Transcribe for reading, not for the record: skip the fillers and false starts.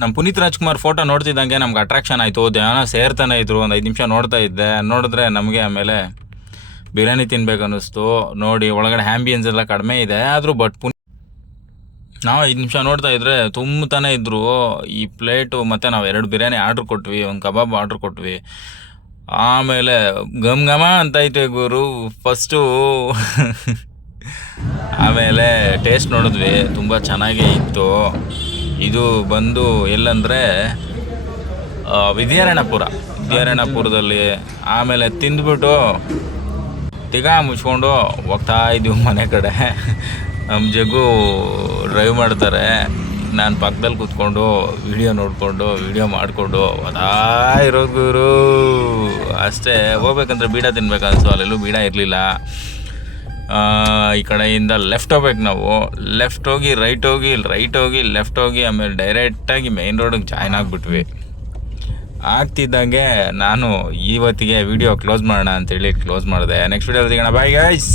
ನಮ್ಮ ಪುನೀತ್ ರಾಜ್ಕುಮಾರ್ ಫೋಟೋ ನೋಡ್ತಿದ್ದಂಗೆ ನಮ್ಗೆ ಅಟ್ರಾಕ್ಷನ್ ಆಯಿತು. ಜನ ಸೇರ್ತಾನೆ ಇದ್ರು. ಒಂದು 5 ನಿಮಿಷ ನೋಡ್ತಾ ಇದ್ದೆ. ನೋಡಿದ್ರೆ ನಮಗೆ ಆಮೇಲೆ ಬಿರಿಯಾನಿ ತಿನ್ಬೇಕು ಅನ್ನಿಸ್ತು. ನೋಡಿ ಒಳಗಡೆ ಆ್ಯಂಬಿಯನ್ಸ್ ಎಲ್ಲ ಕಡಿಮೆ ಇದೆ ಆದರೂ ನಾವು 5 ನಿಮಿಷ ನೋಡ್ತಾ ಇದ್ರೆ ತುಂಬತಾನೆ ಇದ್ರು ಈ ಪ್ಲೇಟು. ಮತ್ತು ನಾವು 2 ಬಿರಿಯಾನಿ ಆರ್ಡ್ರ್ ಕೊಟ್ವಿ, ಒಂದು ಕಬಾಬ್ ಆರ್ಡ್ರ್ ಕೊಟ್ವಿ. ಆಮೇಲೆ ಘಮ್ ಘಮ ಅಂತೈತೆ ಗುರು ಫಸ್ಟು. ಆಮೇಲೆ ಟೇಸ್ಟ್ ನೋಡಿದ್ವಿ, ತುಂಬ ಚೆನ್ನಾಗೇ ಇತ್ತು. ಇದು ಬಂದು ಎಲ್ಲಂದರೆ ವಿದ್ಯಾರಣ್ಯಪುರದಲ್ಲಿ. ಆಮೇಲೆ ತಿಂದ್ಬಿಟ್ಟು ತಿಗಾ ಮುಚ್ಕೊಂಡು ಹೋಗ್ತಾ ಇದ್ದೀವಿ ಮನೆ ಕಡೆ. ನಮ್ಮ ಜಗ್ಗು ಡ್ರೈವ್ ಮಾಡ್ತಾರೆ, ನಾನು ಪಕ್ಕದಲ್ಲಿ ಕೂತ್ಕೊಂಡು ವಿಡಿಯೋ ನೋಡಿಕೊಂಡು ವಿಡಿಯೋ ಮಾಡಿಕೊಂಡು ಅದೇ ಇರೋದು ಗುರು. ಅಷ್ಟೇ. ಹೋಗ್ಬೇಕಂದ್ರೆ ಬೀಡ ತಿನ್ಬೇಕು ಅನಿಸು, ಅಲ್ಲೆಲ್ಲೂ ಬೀಡ ಇರಲಿಲ್ಲ. ಈ ಕಡೆಯಿಂದ ಲೆಫ್ಟ್ ಹೋಗ್ಬೇಕು ನಾವು. ಲೆಫ್ಟ್ ಹೋಗಿ ರೈಟ್ ಹೋಗಿ ಲೆಫ್ಟ್ ಹೋಗಿ ಆಮೇಲೆ ಡೈರೆಕ್ಟಾಗಿ ಮೈನ್ ರೋಡಿಗೆ ಜಾಯ್ನ್ ಆಗಿಬಿಟ್ವಿ. ಆಗ್ತಿದ್ದಂಗೆ ನಾನು ಇವತ್ತಿಗೆ ವಿಡಿಯೋ ಕ್ಲೋಸ್ ಮಾಡೋಣ ಅಂತೇಳಿ ಕ್ಲೋಸ್ ಮಾಡಿದೆ. ನೆಕ್ಸ್ಟ್ ವಿಡಿಯೋ ಸಿಗೋಣ. Bye guys.